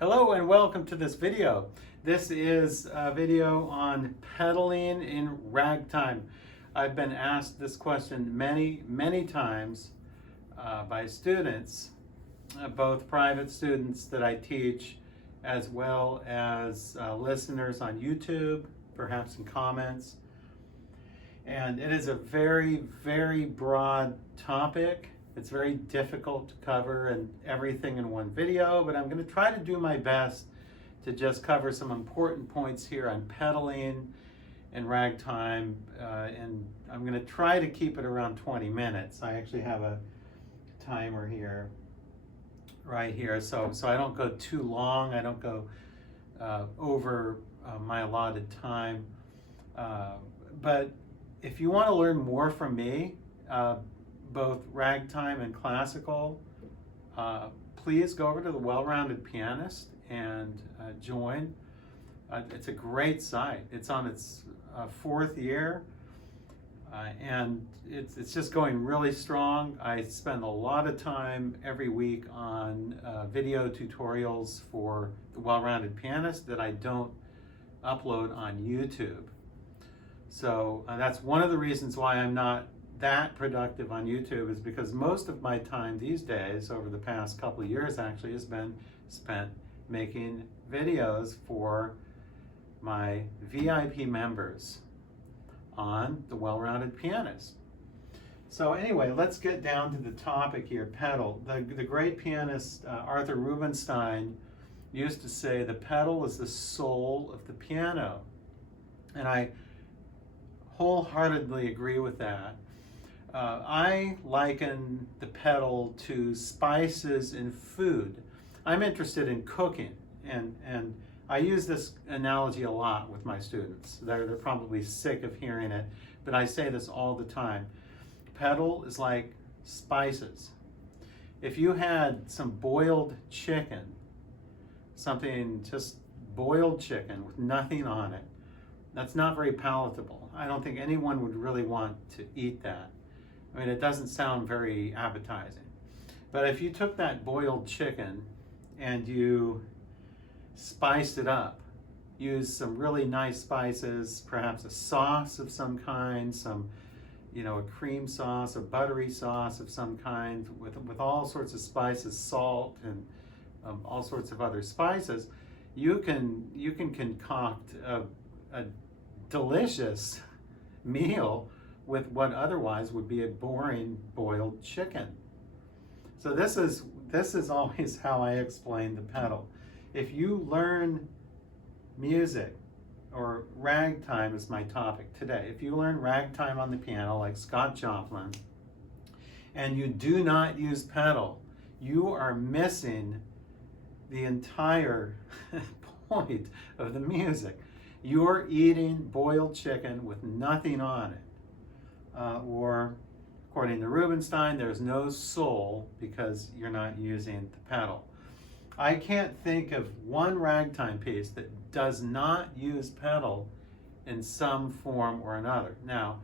Hello and welcome to this video. This is a video on pedaling in ragtime. I've been asked this question many times by students, both private students that I teach, as well as listeners on YouTube, perhaps in comments. And it is a very broad topic. It's very difficult to cover and everything in one video, but I'm going to try to do my best to just cover some important points here on pedaling and ragtime, and I'm going to try to keep it around 20 minutes. I actually have a timer here, right here, so I don't go too long. I don't go over my allotted time. But if you want to learn more from me, both ragtime and classical, please go over to the Well-Rounded Pianist and join. It's a great site. It's on its fourth year, and it's just going really strong. I spend a lot of time every week on video tutorials for the Well-Rounded Pianist that I don't upload on YouTube. So that's one of the reasons why I'm not that productive on YouTube, is because most of my time these days, over the past couple of years actually, has been spent making videos for my VIP members on the Well-Rounded Pianist. So anyway, let's get down to the topic here, pedal. The great pianist Arthur Rubinstein used to say the pedal is the soul of the piano. And I wholeheartedly agree with that. I liken the pedal to spices in food. I'm interested in cooking, and I use this analogy a lot with my students. They're probably sick of hearing it, but I say this all the time. Pedal is like spices. If you had some boiled chicken, something just boiled chicken with nothing on it, that's not very palatable. I don't think anyone would really want to eat that. I mean, it doesn't sound very appetizing. But if you took that boiled chicken and you spiced it up, used some really nice spices, perhaps a sauce of some kind, a cream sauce, a buttery sauce of some kind, with all sorts of spices, salt, and all sorts of other spices, you can concoct a delicious meal with what otherwise would be a boring boiled chicken. So this is always how I explain the pedal. If you learn music, or ragtime is my topic today, if you learn ragtime on the piano like Scott Joplin, and you do not use pedal, you are missing the entire point of the music. You're eating boiled chicken with nothing on it. Or, according to Rubinstein, there's no soul because you're not using the pedal. I can't think of one ragtime piece that does not use pedal in some form or another. Now,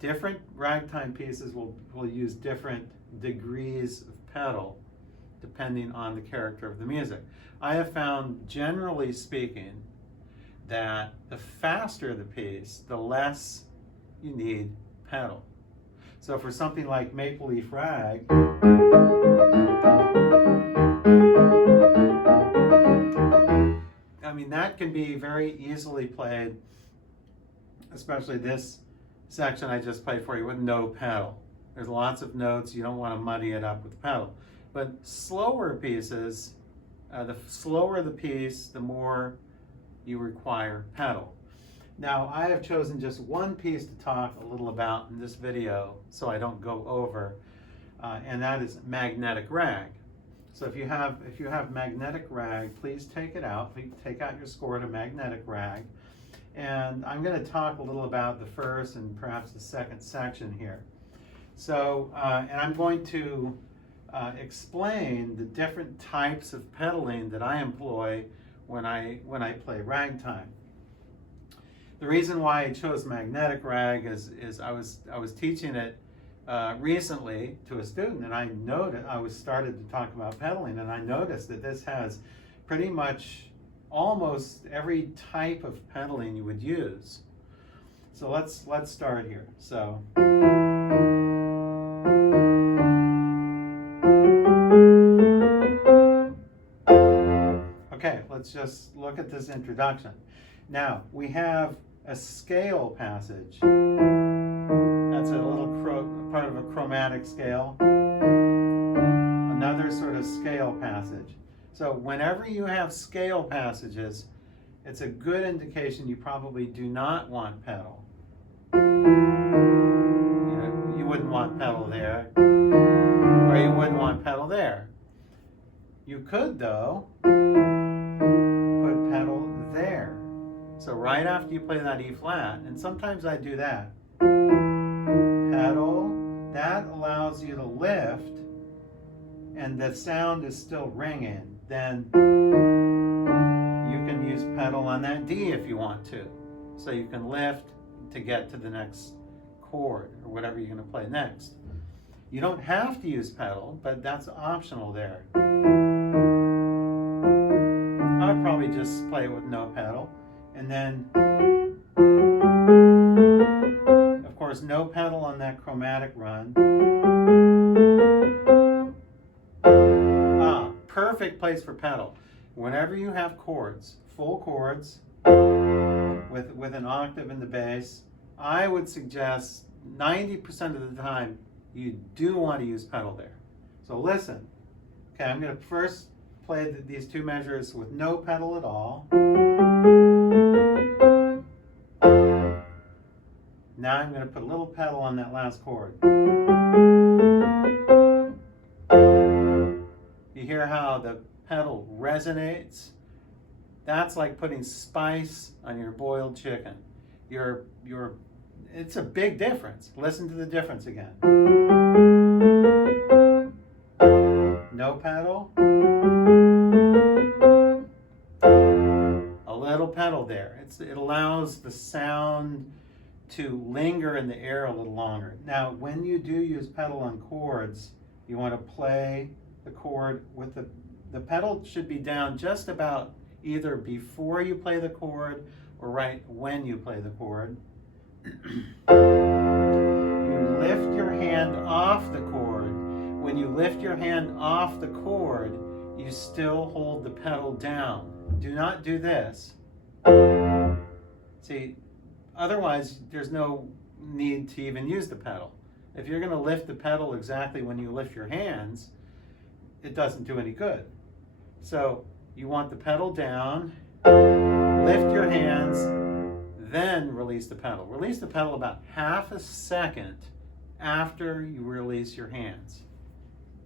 different ragtime pieces will use different degrees of pedal depending on the character of the music. I have found, generally speaking, that the faster the piece, the less you need pedal. So for something like Maple Leaf Rag, I mean, that can be very easily played, especially this section I just played for you, with no pedal. There's lots of notes, you don't want to muddy it up with pedal. But slower pieces, the slower the piece, the more you require pedal. Now, I have chosen just one piece to talk a little about in this video so I don't go over, and that is magnetic rag. So if you have magnetic rag, please take it out. Take out your score to magnetic rag. And I'm going to talk a little about the first and perhaps the second section here. So, and I'm going to explain the different types of pedaling that I employ when I play ragtime. The reason why I chose magnetic rag is I was teaching it recently to a student, and I started to talk about pedaling, and I noticed that this has pretty much almost every type of pedaling you would use. So let's start here. So okay, let's just look at this introduction. Now we have a scale passage. That's a little part of a chromatic scale. Another sort of scale passage. So whenever you have scale passages, it's a good indication you probably do not want pedal. You wouldn't want pedal there, or you wouldn't want pedal there. You could, though, put pedal there. So right after you play that E flat, and sometimes I do that, pedal, that allows you to lift, and the sound is still ringing. Then you can use pedal on that D if you want to. So you can lift to get to the next chord or whatever you're going to play next. You don't have to use pedal, but that's optional there. I'd probably just play it with no pedal. And then, of course, no pedal on that chromatic run. Perfect place for pedal. Whenever you have chords, full chords, with an octave in the bass, I would suggest 90% of the time you do want to use pedal there. So listen. Okay, I'm going to first play these two measures with no pedal at all. Now I'm going to put a little pedal on that last chord. You hear how the pedal resonates? That's like putting spice on your boiled chicken. It's a big difference. Listen to the difference again. No pedal. A little pedal there. It allows the sound to linger in the air a little longer. Now, when you do use pedal on chords, you want to play the chord with the pedal should be down just about either before you play the chord or right when you play the chord. You lift your hand off the chord. When you lift your hand off the chord, you still hold the pedal down. Do not do this. See, otherwise there's no need to even use the pedal. If you're going to lift the pedal exactly when you lift your hands, it doesn't do any good. So you want the pedal down, lift your hands, then release the pedal. Release the pedal about half a second after you release your hands.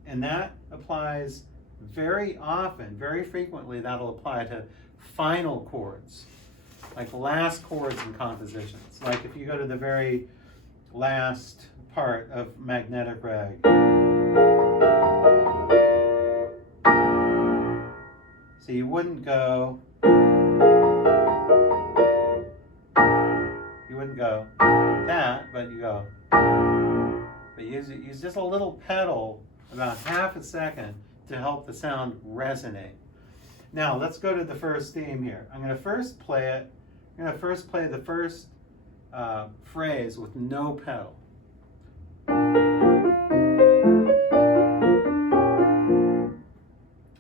And that applies very often, very frequently, that'll apply to final chords, like last chords in compositions. Like if you go to the very last part of Magnetic Rag. So you wouldn't go that, but you go. But use just a little pedal about half a second to help the sound resonate. Now let's go to the first theme here. I'm going to first play it. I'm going to first play the first phrase with no pedal.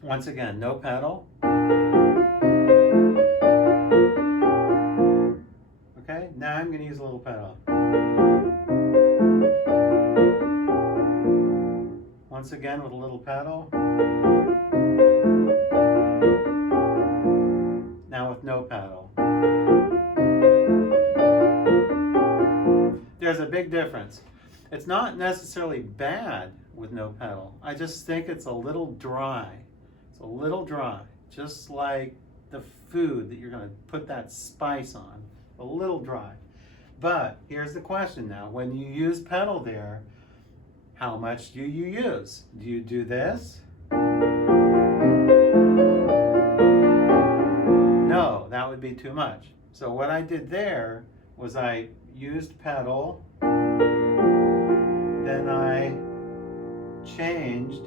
Once again, no pedal. Okay, now I'm going to use a little pedal. Once again with a little pedal. Now with no pedal. There's a big difference. It's not necessarily bad with no pedal. I just think it's a little dry. It's a little dry, just like the food that you're going to put that spice on. A little dry. But here's the question now. When you use pedal there, how much do you use? Do you do this? No, that would be too much. So what I did there was I used pedal, then I changed,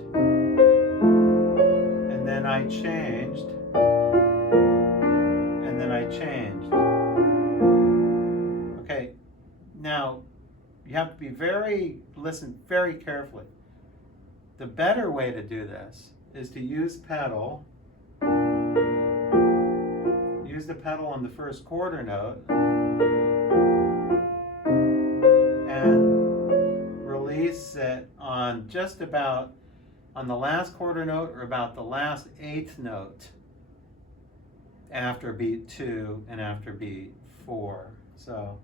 and then I I changed, and then I changed. Okay, now you have to listen very carefully. The better way to do this is to use the pedal on the first quarter note and release it on just about on the last quarter note or about the last eighth note after beat 2 and after beat 4. So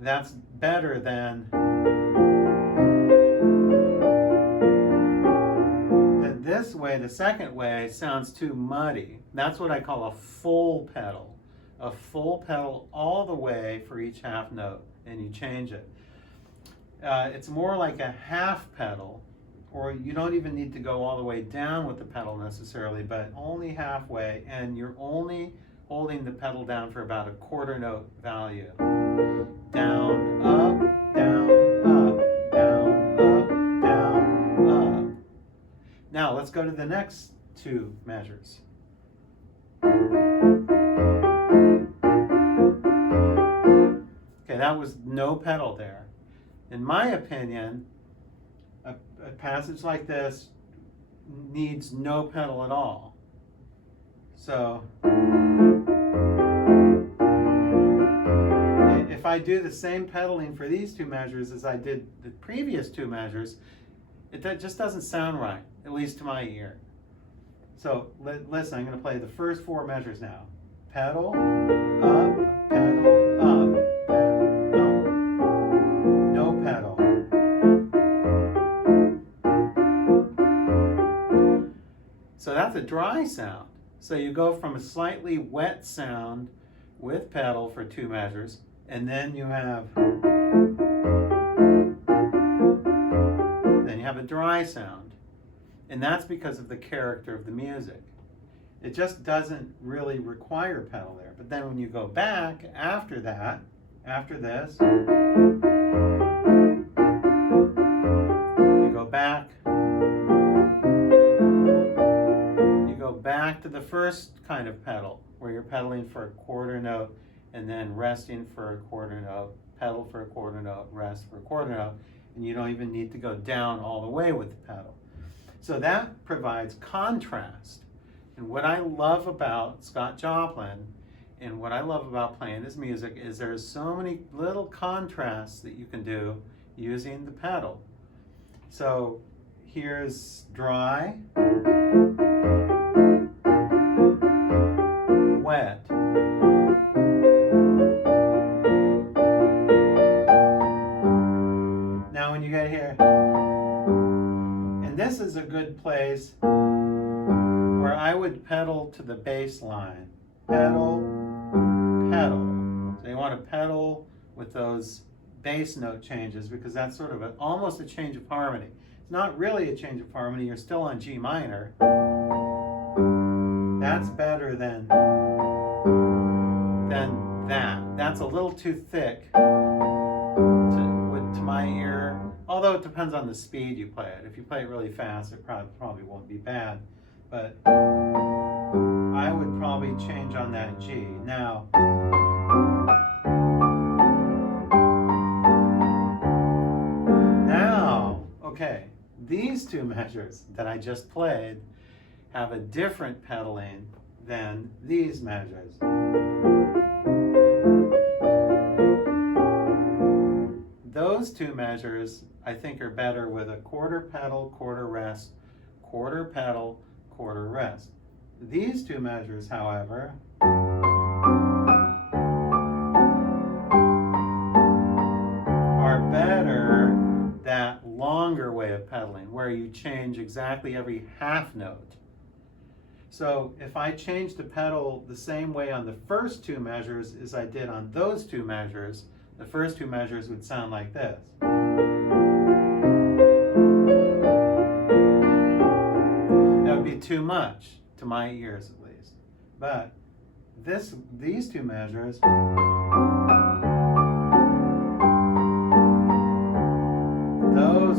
that's better than this way. The second way sounds too muddy. That's what I call a full pedal. A full pedal all the way for each half note, and you change it. It's more like a half pedal, or you don't even need to go all the way down with the pedal necessarily, but only halfway, and you're only holding the pedal down for about a quarter note value. Down, up, down, up, down, up, down, up. Now let's go to the next two measures. Okay, that was no pedal there. In my opinion, a passage like this needs no pedal at all. So if I do the same pedaling for these two measures as I did the previous two measures, it just doesn't sound right, at least to my ear. So listen, I'm going to play the first four measures now. Pedal, up, pedal, up, pedal, up. No pedal. So that's a dry sound. So you go from a slightly wet sound with pedal for two measures, and then you have a dry sound. And that's because of the character of the music. It just doesn't really require pedal there. But then when you go back after that, after this, you go back to the first kind of pedal, where you're pedaling for a quarter note and then resting for a quarter note, pedal for a quarter note, rest for a quarter note, and you don't even need to go down all the way with the pedal. So that provides contrast. And what I love about Scott Joplin and what I love about playing his music is there's so many little contrasts that you can do using the pedal. So here's dry, wet. Now when you get here, and this is a good place where I would pedal to the bass line. Pedal, pedal. So you want to pedal with those bass note changes because that's sort of almost a change of harmony. It's not really a change of harmony, you're still on G minor. That's better than that. That's a little too thick to my ear, although it depends on the speed you play it. If you play it really fast, it probably won't be bad, but I would probably change on that G. Now, okay, these two measures that I just played have a different pedaling than these measures. Those two measures I think are better with a quarter pedal, quarter rest, quarter pedal, quarter rest. These two measures, however, are better that longer way of pedaling where you change exactly every half note. So if I change the pedal the same way on the first two measures as I did on those two measures, the first two measures would sound like this. That would be too much to my ears at least. But these two measures those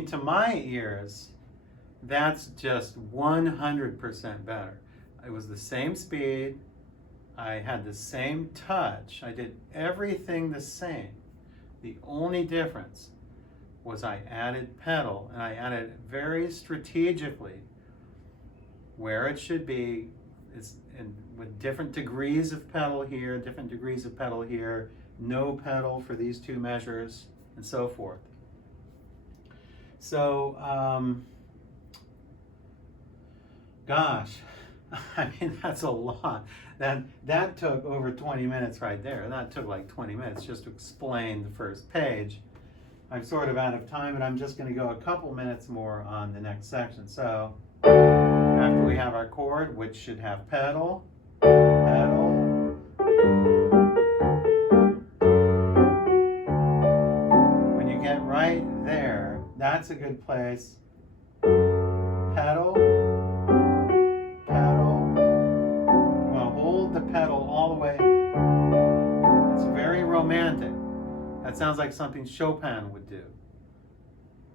mean, to my ears, that's just 100% better. It was the same speed. I had the same touch. I did everything the same. The only difference was I added pedal, and I added it very strategically where it should be, with different degrees of pedal here, different degrees of pedal here, no pedal for these two measures, and so forth. So, gosh, I mean, that's a lot. That took over 20 minutes right there. That took like 20 minutes just to explain the first page. I'm sort of out of time, and I'm just going to go a couple minutes more on the next section. So, after we have our chord, which should have pedal, pedal, when you get right there, that's a good place. Pedal, pedal. You want to hold the pedal all the way. It's very romantic. That sounds like something Chopin would do.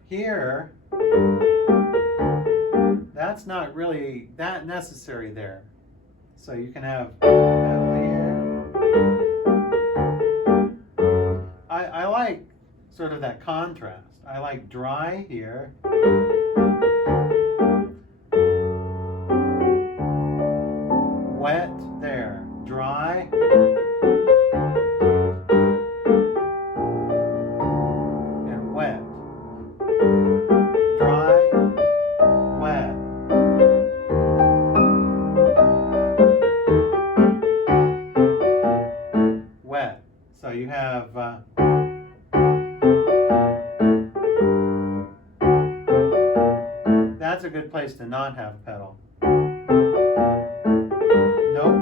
Here, that's not really that necessary there. So you can have pedal here. I like sort of that contrast. I like dry here. Wet there. Dry. And wet. Dry. Wet. Wet. So you have that's a good place to not have pedal. No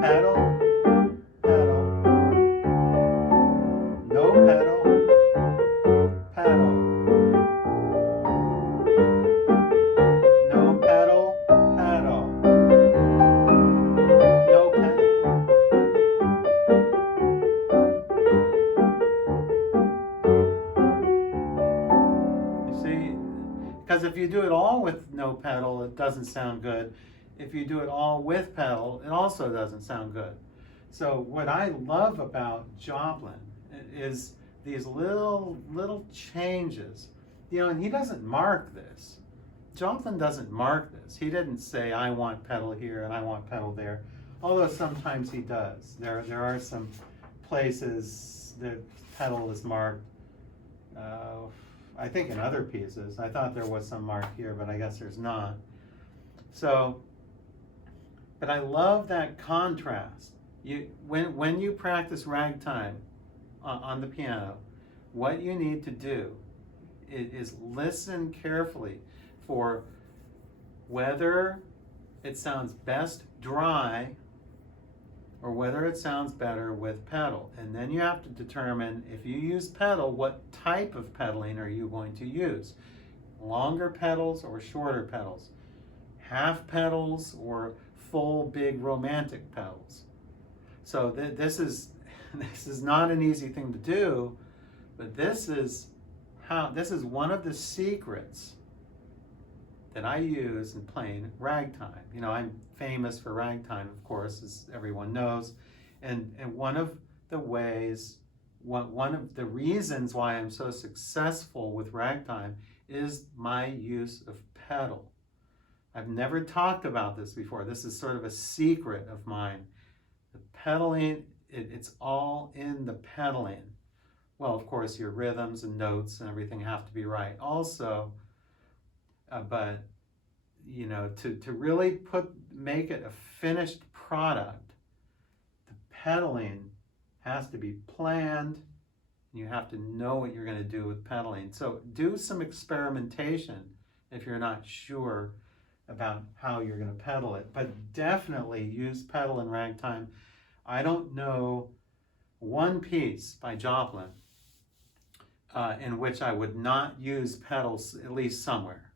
pedal, pedal. No pedal, pedal. No pedal, pedal. No pedal. You see, because if you do it all with no pedal, it doesn't sound good. If you do it all with pedal, it also doesn't sound good. So what I love about Joplin is these little changes. You know, and he doesn't mark this. Joplin doesn't mark this. He didn't say, I want pedal here and I want pedal there. Although sometimes he does. There are some places that pedal is marked. I think in other pieces. I thought there was some mark here, but I guess there's not. So, but I love that contrast. When you practice ragtime on the piano, what you need to do is listen carefully for whether it sounds best dry or whether it sounds better with pedal. And then you have to determine, if you use pedal, what type of pedaling are you going to use? Longer pedals or shorter pedals? Half pedals or full big romantic pedals? So this is not an easy thing to do, but this is one of the secrets that I use in playing ragtime. You know, I'm famous for ragtime, of course, as everyone knows, and one of the ways, one of the reasons why I'm so successful with ragtime is my use of pedal. I've never talked about this before. This is sort of a secret of mine. The pedaling, it's all in the pedaling. Well, of course, your rhythms and notes and everything have to be right also, but you know, to really make it a finished product, the pedaling has to be planned. You have to know what you're going to do with pedaling. So do some experimentation if you're not sure about how you're going to pedal it, but definitely use pedal in ragtime. I don't know one piece by Joplin in which I would not use pedals, at least somewhere.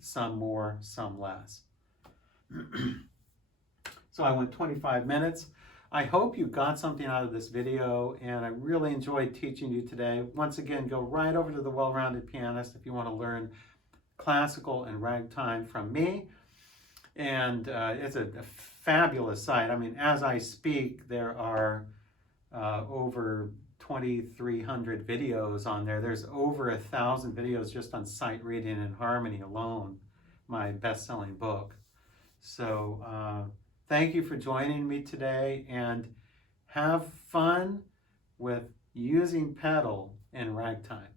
Some more, some less. So I went 25 minutes. I hope you got something out of this video, and I really enjoyed teaching you today. Once again, go right over to the Well-Rounded Pianist if you want to learn classical and ragtime from me. And it's a fabulous site. I mean, as I speak, there are over 2,300 videos on there. There's over 1,000 videos just on sight reading and harmony alone, my best-selling book. So thank you for joining me today, and have fun with using pedal in ragtime.